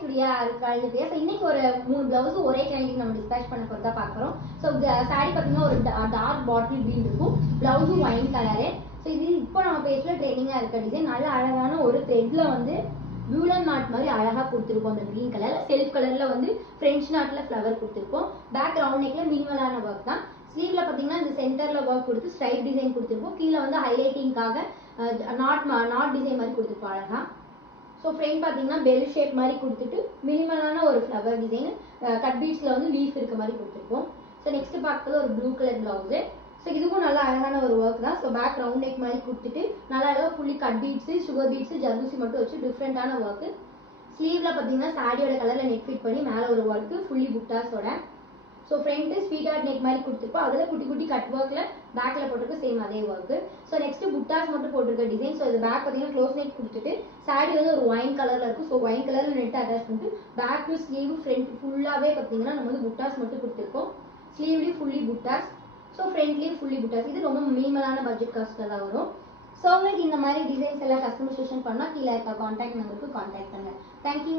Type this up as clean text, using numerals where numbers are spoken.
Studio இருக்காது. So இன்னைக்கு ஒரு 3 பிளவுஸ் ஒரே கிளைண்ட்டுக்கு நம்ம டிஸ்பேச் பண்ண போகிறதா பார்க்குறோம். ஸோ சாரி பார்த்தீங்கன்னா ஒரு டார்க் பாட்டில் க்ரீன் இருக்கும், பிளவுஸும் ஒயின் கலரு. ஸோ இது இப்போ நம்ம பேஜ்ல ட்ரெண்டிங்காக இருக்க டிசைன். நல்ல அழகான ஒரு த்ரெட்ல வந்து வியூலன் நாட் மாதிரி அழகாக கொடுத்துருப்போம். அந்த க்ரீன் கலர் செல்ஃப் கலர்ல வந்து ஃப்ரெஞ்ச் நாட்ல ஃப்ளவர் கொடுத்துருப்போம். பேக் ரவுண்ட் நெக்ல மினிமலான ஒர்க் தான். ஸ்லீவ்ல பார்த்தீங்கன்னா இந்த சென்டர்ல ஒர்க் கொடுத்து ஸ்ட்ரைப் டிசைன் கொடுத்துருப்போம். கீழே வந்து ஹைலைட்டிங்காக நாட் டிசைன் மாதிரி கொடுத்துருப்போம் அழகா. ஸோ ஃப்ரண்ட் பார்த்தீங்கன்னா பெல் ஷேப் மாதிரி கொடுத்துட்டு மினிமலான ஒரு ஃப்ளவர் டிசைன் கட் பீட்ஸில் வந்து லீஃப் இருக்க மாதிரி கொடுத்துருப்போம். ஸோ நெக்ஸ்ட் பார்க்குறது ஒரு ப்ளூ கலர் பிளவுஸு. ஸோ இதுக்கும் நல்லா அழகான ஒரு ஒர்க் தான். ஸோ பேக் ரவுண்ட் நெக் மாதிரி கொடுத்துட்டு நல்லா அழகாக fully cut beads sugar beads zardozi மட்டும் வச்சு டிஃப்ரெண்டான ஒர்க்கு. ஸ்லீவ்ல பார்த்தீங்கன்னா சாரியோட கலரில் நெக் ஃபிட் பண்ணி மேலே ஒரு ஒர்க்கு ஃபுல்லி புட்டாஸோட. So front sweetheart neck மாதிரி கொடுத்துருப்போம். அதில் குட்டி குட்டி கட் ஒர்க்கில் பேக்கில் போட்டிருக்க சேம் அதே ஒர்க்கு. ஸோ நெக்ஸ்ட் புட்டாஸ் மட்டும் போட்டிருக்க டிசைன். ஸோ இது பேக் பார்த்தீங்கன்னா க்ளோஸ் நெக் கொடுத்துட்டு சாரி வந்து ஒரு ஒயின் கலரில் இருக்கும். ஸோ ஒயின் கலரில் நெட் அட்டாச் பண்ணிட்டு பேக்கு ஸ்லீவ் ஃப்ரண்ட் ஃபுல்லாகவே பார்த்தீங்கன்னா நம்ம வந்து புட்டாஸ் மட்டும் கொடுத்துருக்கோம். ஸ்லீவ்லேயும் ஃபுல்லி புட்டாஸ், ஸோ ஃப்ரண்ட்லேயும் ஃபுல்லி புட்டாஸ். இது ரொம்ப மினிமலான பட்ஜெட் காஸ்ட்டில் தான் வரும். ஸோ உங்களுக்கு இந்த மாதிரி டிசைன்ஸ் எல்லாம் கஸ்டமைசேஷன் பண்ணால் கீழே இருக்க கான்டாக்ட் நம்பருக்கு கான்டாக்ட் பண்ணுங்கள். தேங்க்யூ.